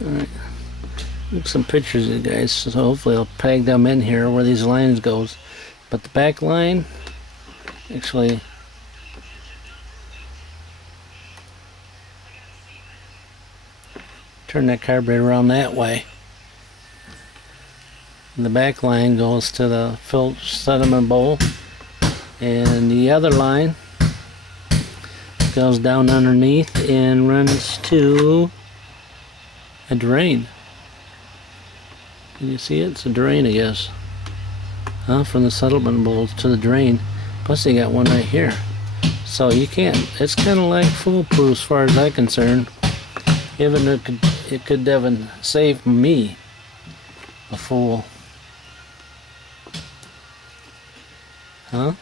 Alright. Look some pictures of you guys, so hopefully I'll peg them in here where these lines goes. But the back line, actually, turn that carburetor around that way. And the back line goes to the filter sediment bowl, and the other line goes down underneath and runs to a drain. Can you see it? It's a drain, I guess. From the settlement bowl to the drain. Plus they got one right here. So you can't, it's kind of like foolproof as far as I'm concerned. Even it could even save me a fool. Huh?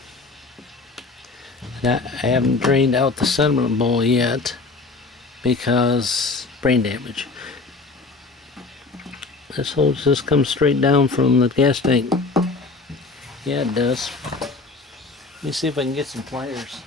I haven't drained out the sediment bowl yet because brain damage. This hose just comes straight down from the gas tank. Yeah, it does. Let me see if I can get some pliers.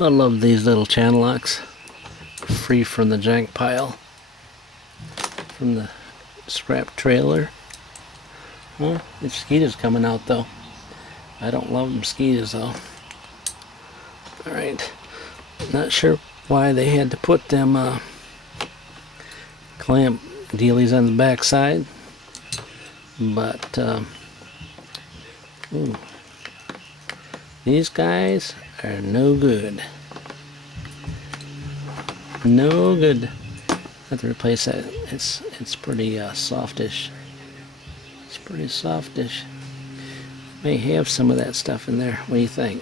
I love these little channel locks. Free from the junk pile. From the scrap trailer. Well, the mosquitoes coming out though. I don't love mosquitoes though. Alright. Not sure why they had to put them clamp dealies on the back side. But these guys are no good. No good. I have to replace that. It's pretty softish. It's pretty softish. May have some of that stuff in there. What do you think?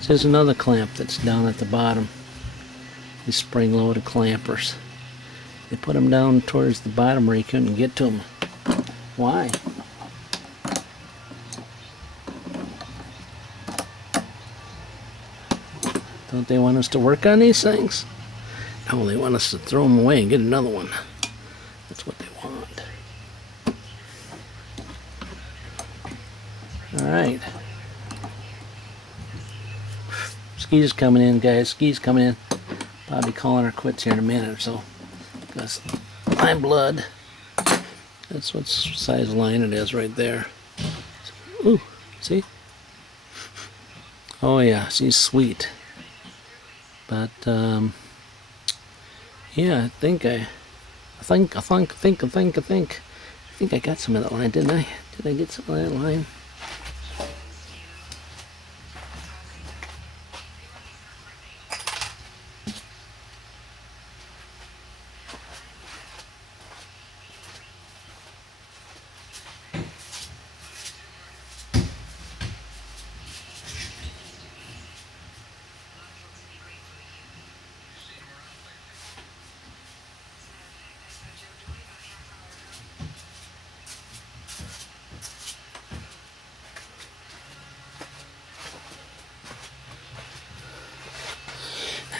So there's another clamp that's down at the bottom. These spring-loaded clampers. They put them down towards the bottom where you couldn't get to them. Why? Don't they want us to work on these things? No, they want us to throw them away and get another one. That's what they want. Alright. Ski's coming in, guys. Ski's coming in. Probably calling her quits here in a minute or so. Because my blood. That's what size line it is right there. Ooh, see? Oh yeah, she's sweet. But yeah, I think I got some of that line, didn't I? Did I get some of that line?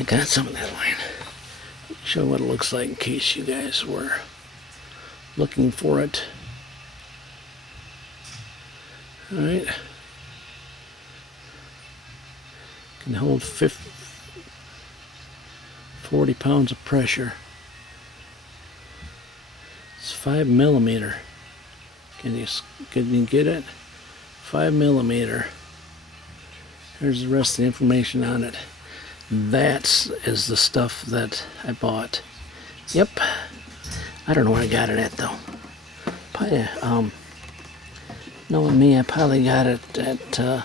I got some of that line. Show what it looks like in case you guys were looking for it. Alright. Can hold 40 pounds of pressure. It's 5 millimeter. Can you get it? 5 millimeter. Here's the rest of the information on it. That is the stuff that I bought. Yep. I don't know where I got it at though. Probably, knowing me, I probably got it at,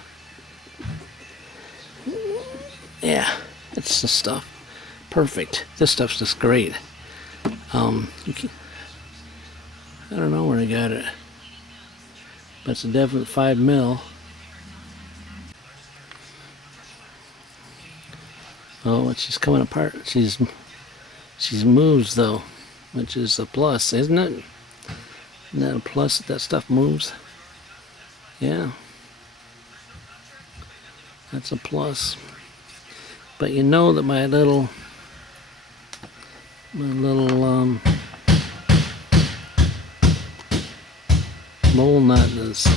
yeah, it's the stuff. Perfect. This stuff's just great. I don't know where I got it. But it's a definite 5 mil. Oh, and she's coming apart. She's moves though, which is a plus, isn't it? Isn't that a plus that stuff moves? Yeah, that's a plus. But you know that my little mole nut has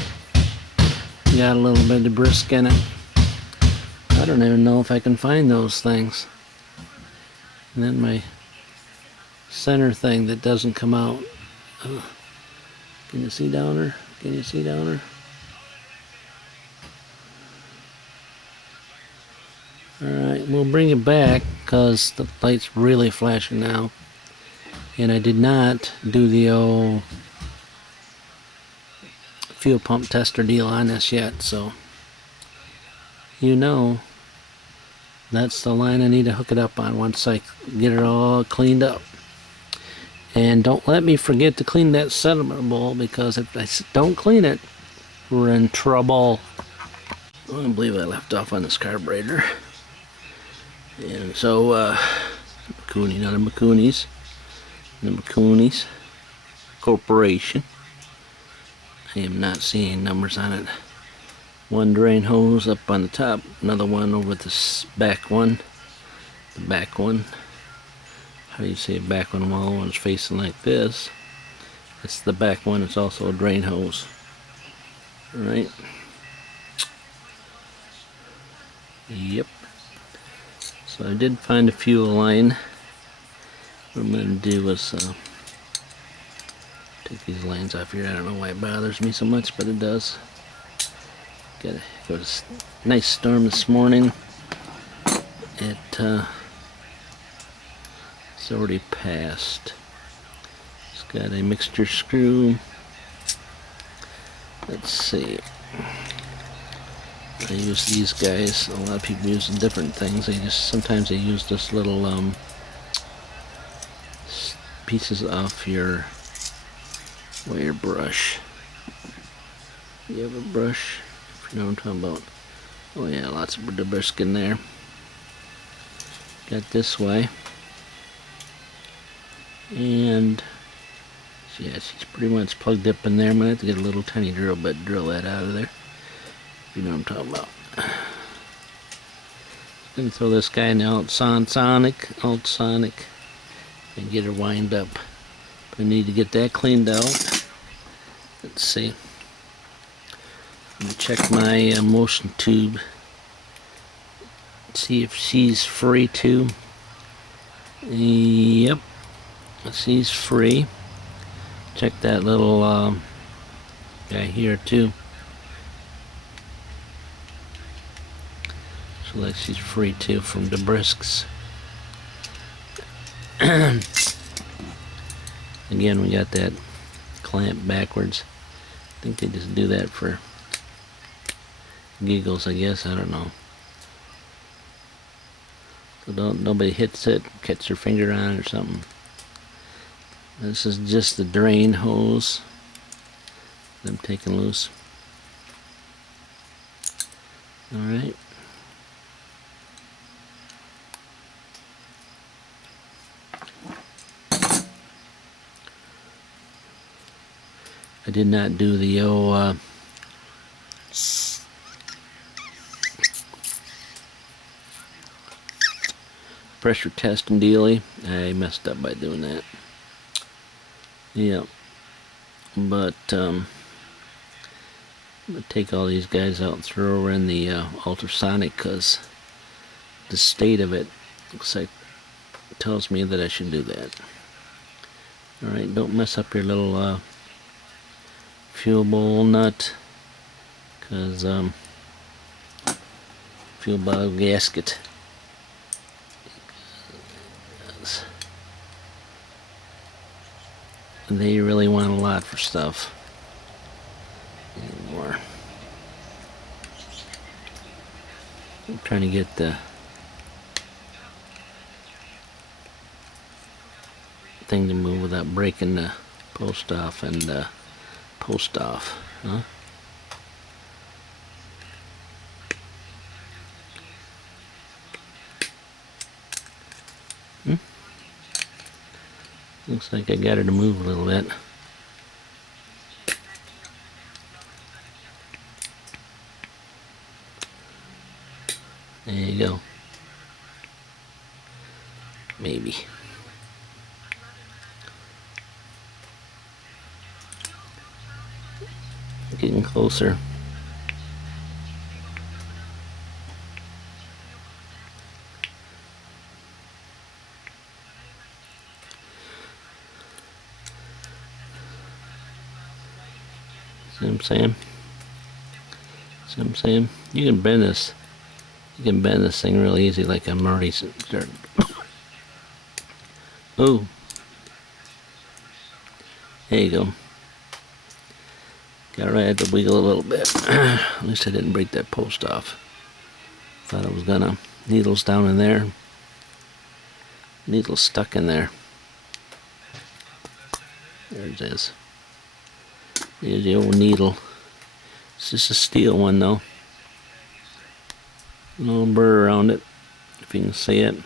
got a little bit of brisk in it. I don't even know if I can find those things. And then my center thing that doesn't come out. Can you see down her? Can you see down her? Alright, we'll bring it back because the light's really flashing now. And I did not do the old fuel pump tester deal on this yet, so you know that's the line I need to hook it up on once I get it all cleaned up. And don't let me forget to clean that sediment bowl, because if I don't clean it, we're in trouble. I believe I left off on this carburetor. And so, McCooney, not a McCooney's. The McCooney's Corporation. I am not seeing numbers on it. One drain hose up on the top, another one over this back one. The back one. How do you say back one? Well, one's facing like this. It's the back one. It's also a drain hose. Alright. Yep. So I did find a fuel line. What I'm going to do is take these lines off here. I don't know why it bothers me so much, but it does. It was a nice storm this morning. It's already passed. It's got a mixture screw. Let's see. I use these guys. A lot of people use different things. Sometimes they use this little pieces off your wire brush. You have a brush, if you know what I'm talking about. Oh yeah, lots of debris in there. Got this way. And yeah, she's pretty much plugged up in there. I'm gonna have to get a little tiny drill bit, drill that out of there. You know what I'm talking about. Gonna throw this guy in the ultrasonic, and get her wind up. But I need to get that cleaned out. Let's see. Let me check my motion tube. See if she's free too. Yep, she's free. Check that little guy here too. So like she's free too from the brisks. Again, we got that clamp backwards. I think they just do that for giggles, I guess. I don't know. So nobody hits it, catch their finger on it or something. This is just the drain hose that I'm taking loose. Alright. I did not do the pressure test and dealy. I messed up by doing that. Yeah, but I'm gonna take all these guys out and throw over in the ultrasonic, because the state of it looks like it tells me that I should do that. Alright, don't mess up your little fuel bowl nut, because fuel bottle gasket. They really want a lot for stuff anymore. I'm trying to get the thing to move without breaking the post off and post off, huh? Looks like I got her to move a little bit. There you go. Maybe. Getting closer. See what I'm saying? See what I'm saying? You can bend this. You can bend this thing real easy, like I'm already starting. Oh. There you go. Got right at the wiggle a little bit. At least I didn't break that post off. Thought I was gonna. Needle's down in there. Needle's stuck in there. There it is. There's the old needle. It's just a steel one though. A little burr around it, if you can see it.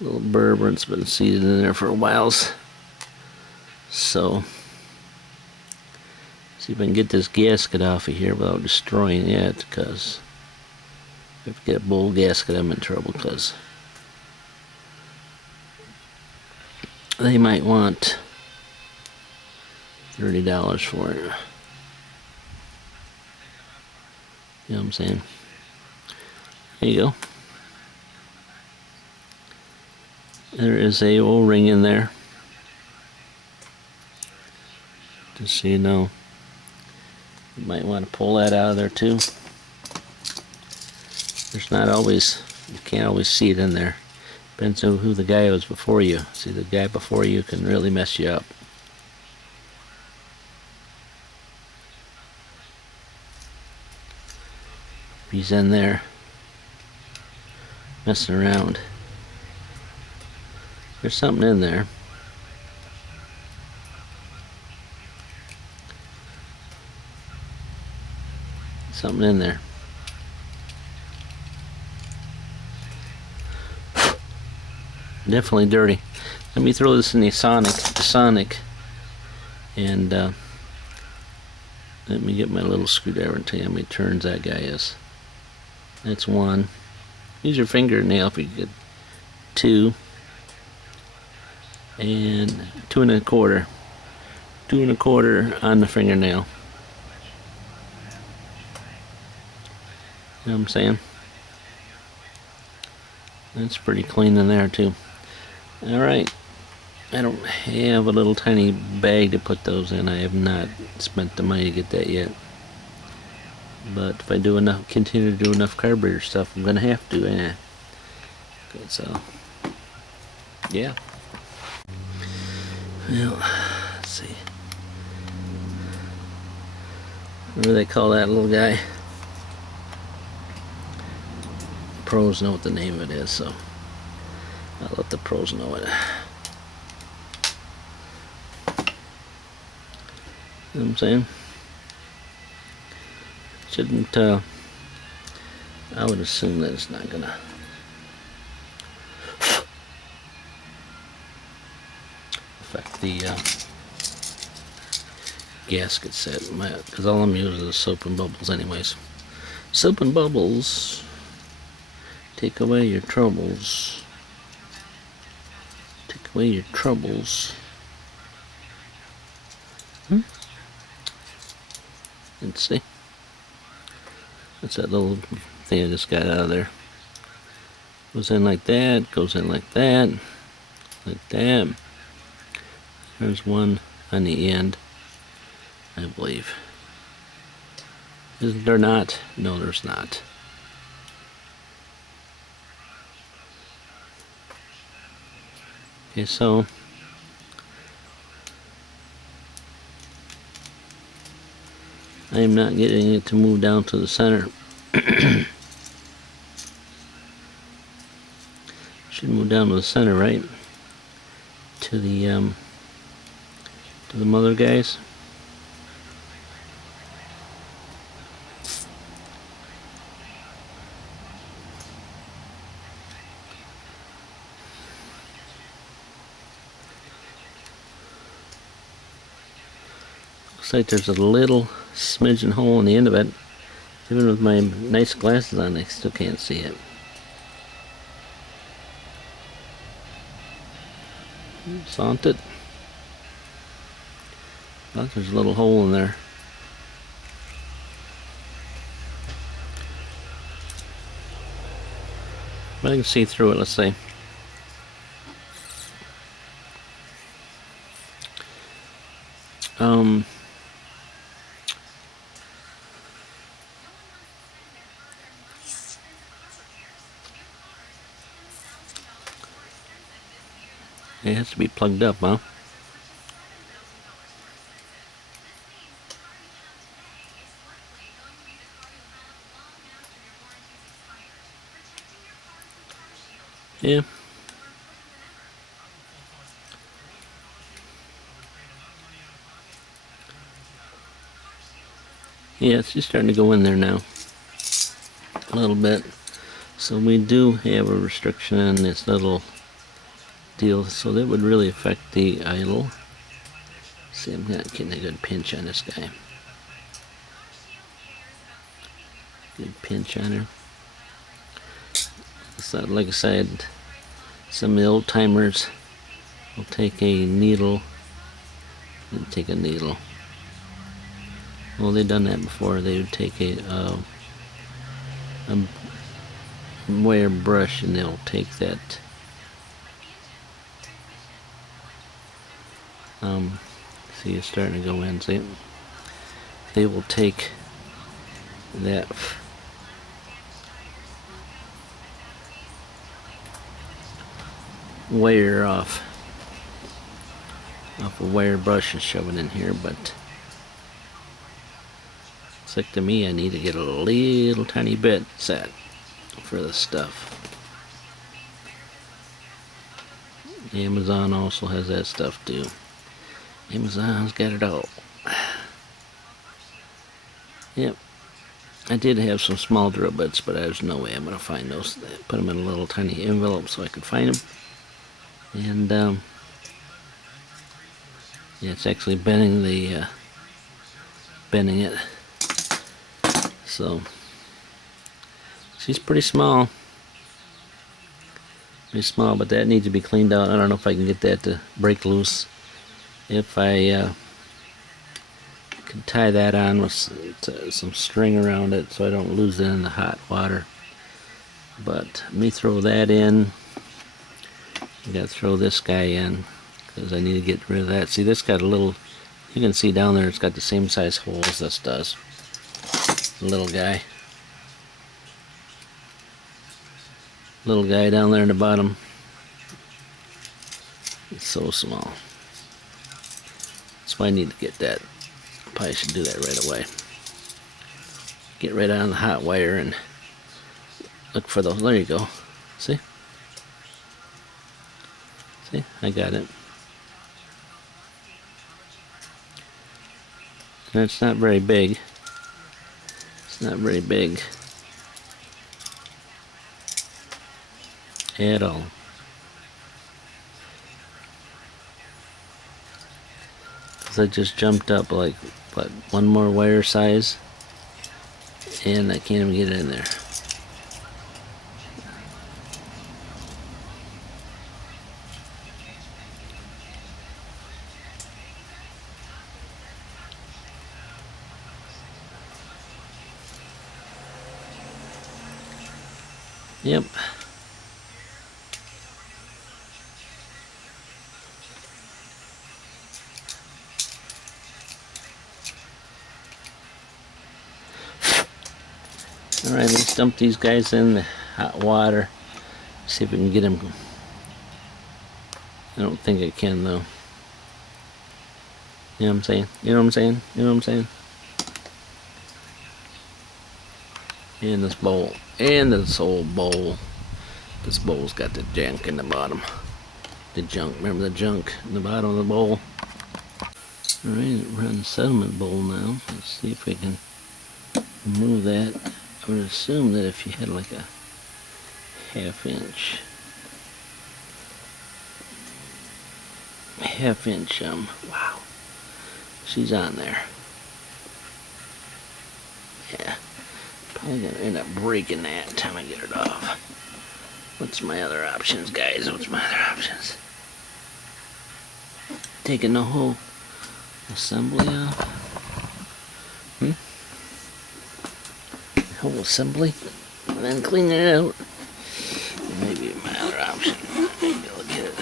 A little burr, but it's been seated in there for a while. So, see if I can get this gasket off of here without destroying it, because if I get a bowl gasket, I'm in trouble, because they might want $30 for it. You know what I'm saying? There you go. There is a O-ring in there. Just so you know. You might want to pull that out of there too. There's not always, you can't always see it in there. Depends on who the guy was before you. See, the guy before you can really mess you up. If he's in there messing around. There's something in there. Something in there. Definitely dirty. Let me throw this in the Sonic, and let me get my little screwdriver and tell you how many turns that guy is. That's 1. Use your fingernail if you get 2, and 2 1/4. 2 1/4 on the fingernail. You know what I'm saying? That's pretty clean in there too. Alright. I don't have a little tiny bag to put those in. I have not spent the money to get that yet. But if I do enough, continue to do enough carburetor stuff, I'm gonna have to, eh? So, yeah. Well, let's see. What do they call that little guy? Pros know what the name of it is, so I'll let the pros know it. You know what I'm saying? Shouldn't, I would assume that it's not gonna affect the gasket set, because all I'm using is soap and bubbles anyways. Soap and bubbles take away your troubles. Take away your troubles. Let's see. That's that little thing I just got out of there. Goes in like that, goes in like that, like that. There's one on the end, I believe. Isn't there not? No, there's not. Okay, so I am not getting it to move down to the center. Should move down to the center, right? To the mother guys. Looks like there's a little smidgen hole in the end of it. Even with my nice glasses on, I still can't see it. Saw it. Oh, there's a little hole in there. But I can see through it, let's see. It has to be plugged up, huh? Yeah. Yeah, it's just starting to go in there now. A little bit. So we do have a restriction on this little deal, so that would really affect the idle. See, I'm not getting a good pinch on this guy. Good pinch on her. So, like I said, some of the old timers will take a needle and take a needle. Well, they've done that before. They would take a wire brush and they'll take that. See, it's starting to go in. See, they will take that wire off a wire brush and shove it in here, but it's like to me I need to get a little tiny bit set for this stuff. Amazon also has that stuff too. Amazon's got it all. Yep. I did have some small drill bits, but there's no way I'm going to find those. Put them in a little tiny envelope so I could find them. And yeah, it's actually bending it. So she's pretty small. Pretty small, but that needs to be cleaned out. I don't know if I can get that to break loose. If I can tie that on with some string around it so I don't lose it in the hot water. But let me throw that in. I gotta throw this guy in because I need to get rid of that. See, this got a little, you can see down there it's got the same size hole as this does. The little guy. Little guy down there in the bottom. It's so small. That's why I need to get that. Probably should do that right away. Get right on the hot wire and look for those. There you go. See? See? I got it. And it's not very big. It's not very big at all. Because I just jumped up like, what, one more wire size and I can't even get it in there. Yep. Alright, let's dump these guys in the hot water. See if we can get them. I don't think I can though. You know what I'm saying? You know what I'm saying? You know what I'm saying? And this bowl. And this old bowl. This bowl's got the junk in the bottom. The junk. Remember the junk in the bottom of the bowl? Alright, we're on the settlement bowl now. Let's see if we can remove that. I would assume that if you had like a half-inch, wow, she's on there. I'm gonna end up breaking that time I get it off. What's my other options, guys? What's my other options? Taking the whole assembly off? Whole assembly? And then clean it out? Maybe my other option. Maybe I'll get it.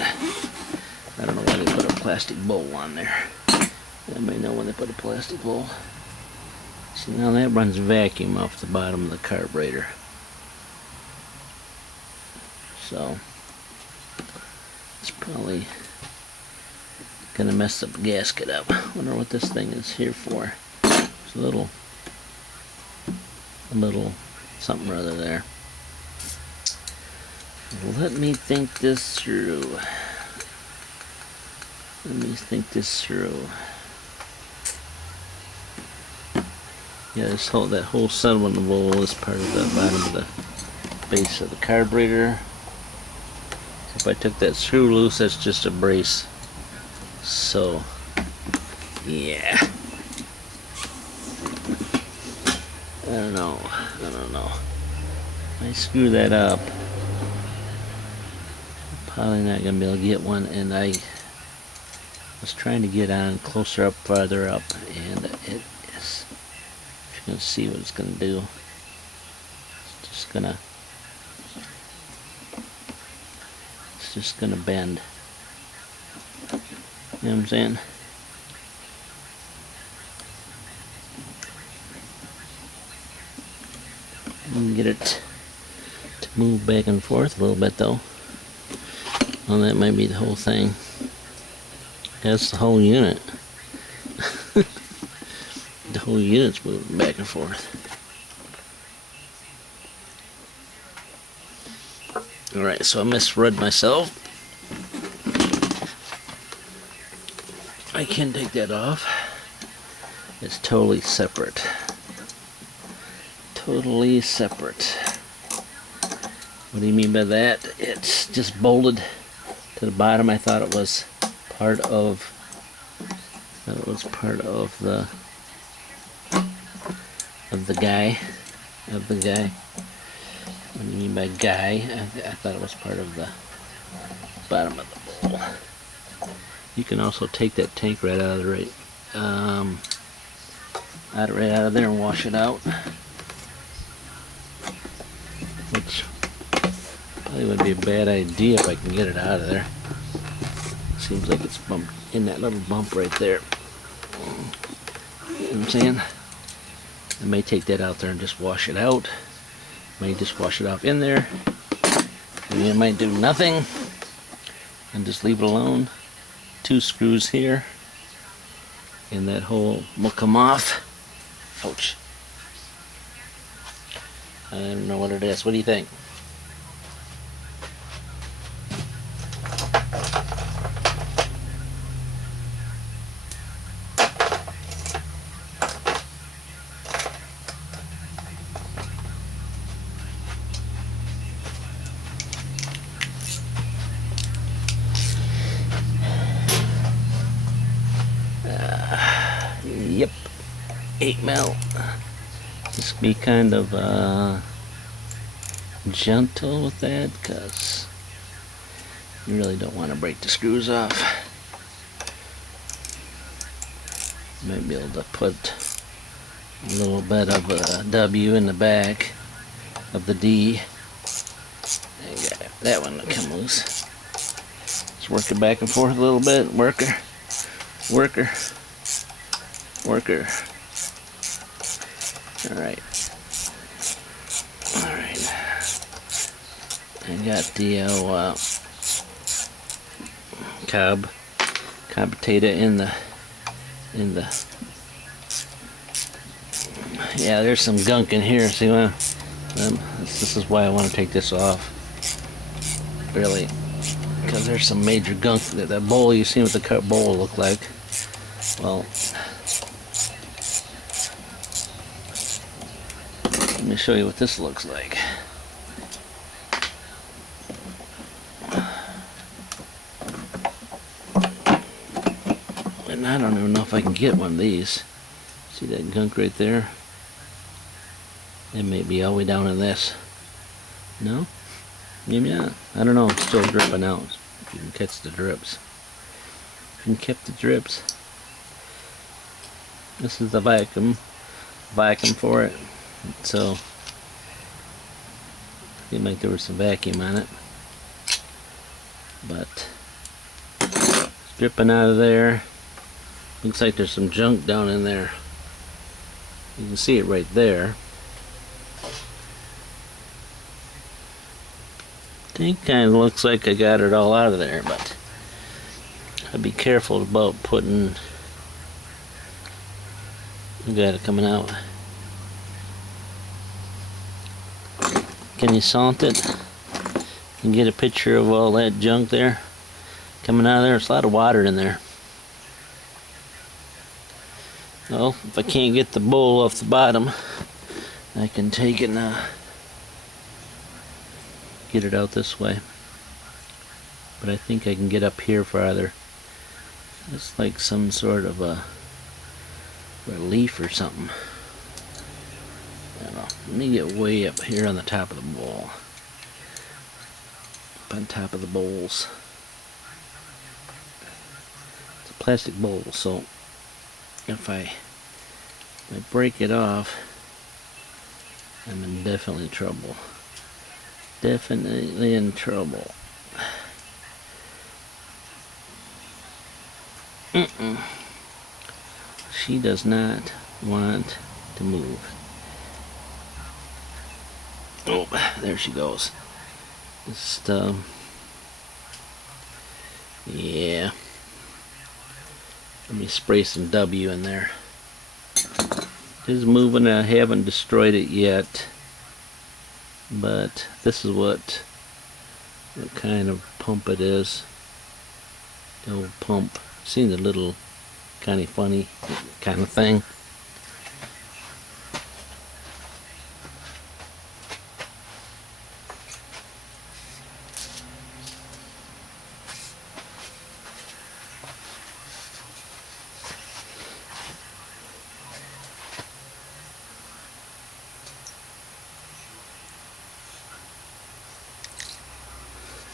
I don't know why they put a plastic bowl on there. I may know when they put a plastic bowl. See, now that runs vacuum off the bottom of the carburetor. So, it's probably gonna mess the gasket up. Wonder what this thing is here for. It's a little something or other there. Let me think this through. Yeah, that whole settlement bowl is part of the bottom of the base of the carburetor. If I took that screw loose, that's just a brace. So, yeah. I don't know. If I screw that up, I'm probably not gonna be able to get one. And I was trying to get on closer up, farther up, and it is. You're gonna see what it's gonna do. It's just gonna bend. You know what I'm saying? You can get it to move back and forth a little bit though. Well, that might be the whole thing. That's the whole unit. The whole unit's moving back and forth. Alright, so I misread myself. I can take that off. It's totally separate. Totally separate. What do you mean by that? It's just bolted to the bottom. I thought it was part of the guy. What do you mean by guy? I thought it was part of the bottom of the bowl. You can also take that tank right out of the right out of there and wash it out, which probably would be a bad idea if I can get it out of there. Seems like it's bumped in that little bump right there. You know what I'm saying? I may take that out there and just wash it out. May just wash it off in there. Maybe I might do nothing and just leave it alone. 2 screws here, and that hole will come off. Ouch. I don't know what it is. What do you think? Yep, 8 mil. Just be kind of gentle with that, because you really don't want to break the screws off. Might be able to put a little bit of a W in the back of the D. There you go. That one will come loose. Just work it back and forth a little bit. Worker. Alright. I got the cob potato in the yeah, there's some gunk in here. See, this is why I want to take this off. Really, because there's some major gunk. That bowl, you see what the cut bowl will look like. Well, let me show you what this looks like. And I don't even know if I can get one of these. See that gunk right there? It may be all the way down in this. No? Maybe not. I don't know. It's still dripping out. If you can catch the drips. You can catch the drips. This is the vacuum for it. So, seemed like there was some vacuum on it. But, it's dripping out of there. Looks like there's some junk down in there. You can see it right there. I think kind of looks like I got it all out of there, but I'd be careful about putting. We got it coming out. Can you salt it? And get a picture of all that junk there coming out of there. There's a lot of water in there. Well, if I can't get the bowl off the bottom, I can take it and get it out this way. But I think I can get up here farther. It's like some sort of a relief or something. I don't know. Let me get way up here on the top of the bowl. Up on top of the bowls. It's a plastic bowl, so if I break it off, I'm in definitely trouble. Definitely in trouble. She does not want to move. Oh, there she goes. Just, yeah. Let me spray some W in there. It is moving. I haven't destroyed it yet. But this is what kind of pump it is. The old pump. See the little kind of funny kind of thing.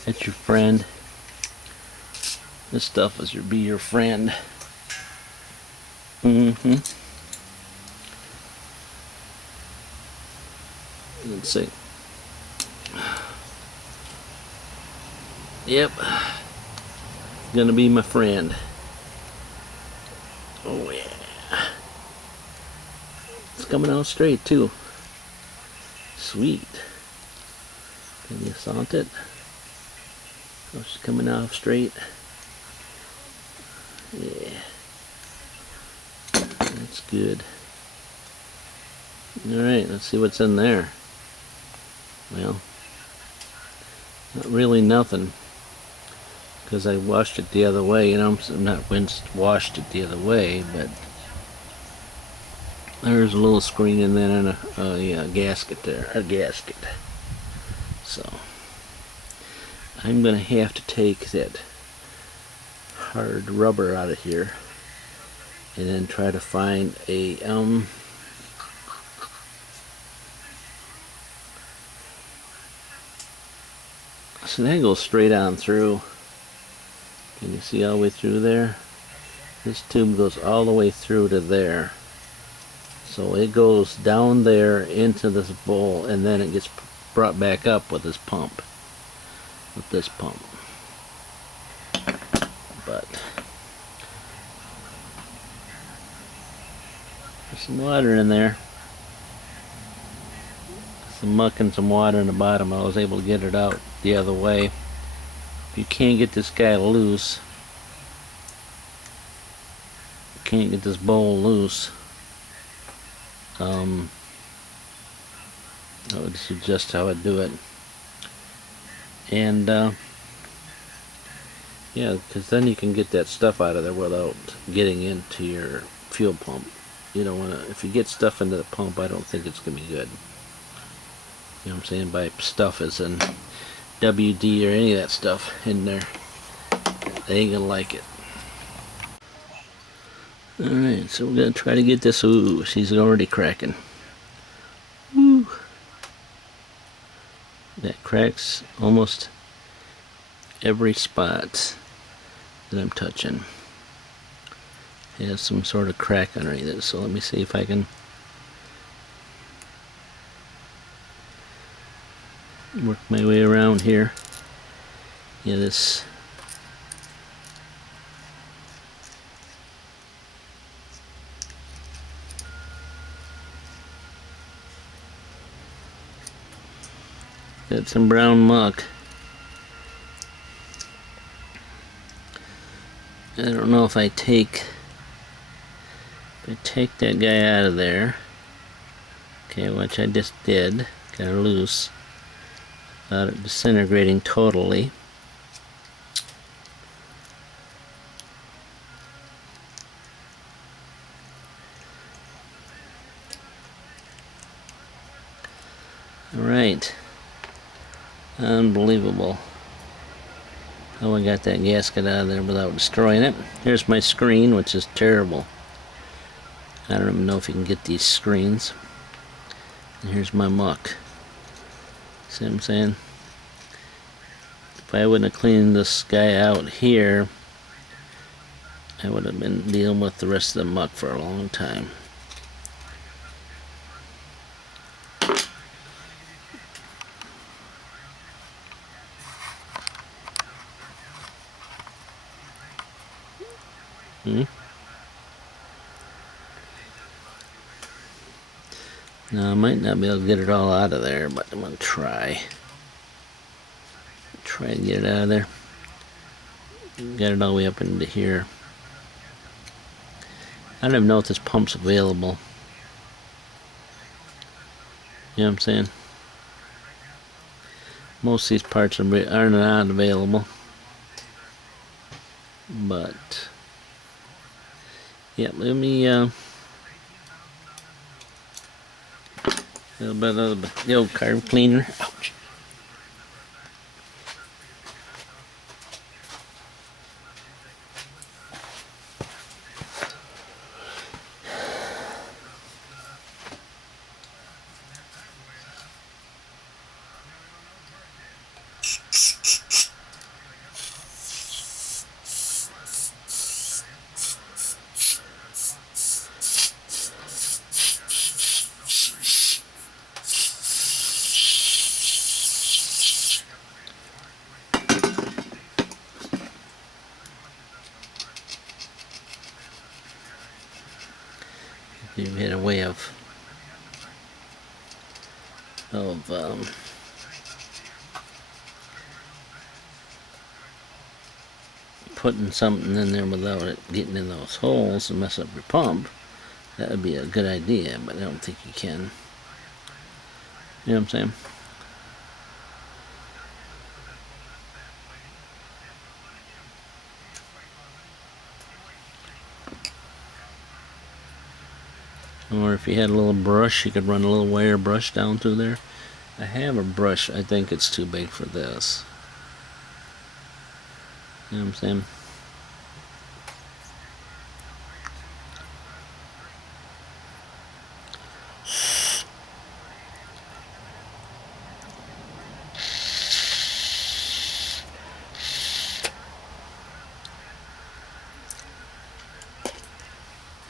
That's your friend. This stuff is be your friend. Let's see. Yep. Gonna be my friend. Oh yeah. It's coming out straight too. Sweet. Can you salt it? Oh, she's coming off straight. Yeah. That's good. Alright, let's see what's in there. Well, not really nothing. Because I washed it the other way. You know, I'm not washed it the other way, but there's a little screen in there and a gasket there. A gasket. So, I'm going to have to take that hard rubber out of here and then try to find a so that goes straight on through. Can you see all the way through there? This tube goes all the way through to there. So it goes down there into this bowl and then it gets brought back up with this pump. With this pump. But there's some water in there. Some muck and some water in the bottom. I was able to get it out the other way. If you can't get this guy loose, can't get this bowl loose, I would suggest how I'd do it. And yeah, because then you can get that stuff out of there without getting into your fuel pump. You don't want to, if you get stuff into the pump, I don't think it's going to be good. You know what I'm saying? By stuff as in WD or any of that stuff in there. They ain't going to like it. Alright, so we're going to try to get this. Ooh, she's already cracking. Woo. cracks almost every spot that I'm touching. It has some sort of crack underneath it, so let me see if I can work my way around here. Yeah, this got some brown muck. I don't know if I take that guy out of there, okay, which I just did, got it loose, without it disintegrating totally. Alright, unbelievable how I got that gasket out of there without destroying it. Here's my screen, which is terrible. I don't even know if you can get these screens. And here's my muck. See what I'm saying? If I wouldn't have cleaned this guy out here, I would have been dealing with the rest of the muck for a long time. Now I might not be able to get it all out of there, but I'm gonna try. Try to get it out of there. Got it all the way up into here. I don't even know if this pump's available. You know what I'm saying? Most of these parts are not available. But yeah, let me a little bit of the old carb cleaner. Ouch. You had a way of putting something in there without it getting in those holes and mess up your pump. That would be a good idea, but I don't think you can. You know what I'm saying? Or if you had a little brush, you could run a little wire brush down through there. I have a brush, I think it's too big for this. You know what I'm saying?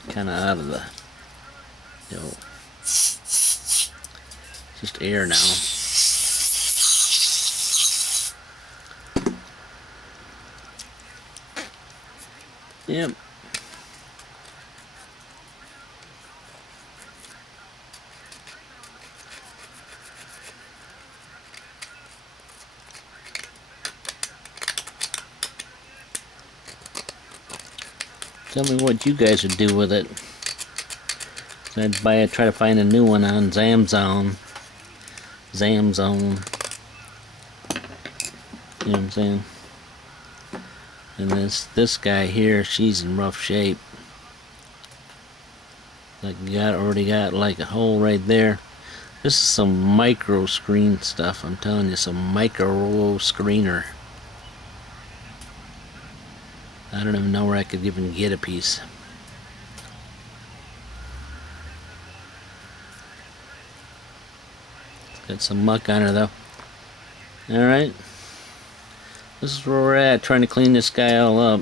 Kind of out of the, just air now. Yep. Tell me what you guys would do with it. I'd try to find a new one on Zamzone. You know what I'm saying? And this guy here, she's in rough shape. Like already got like a hole right there. This is some micro screen stuff. I'm telling you, some micro screener. I don't even know where I could even get a piece. It's got some muck on her though. Alright. This is where we're at, trying to clean this guy all up.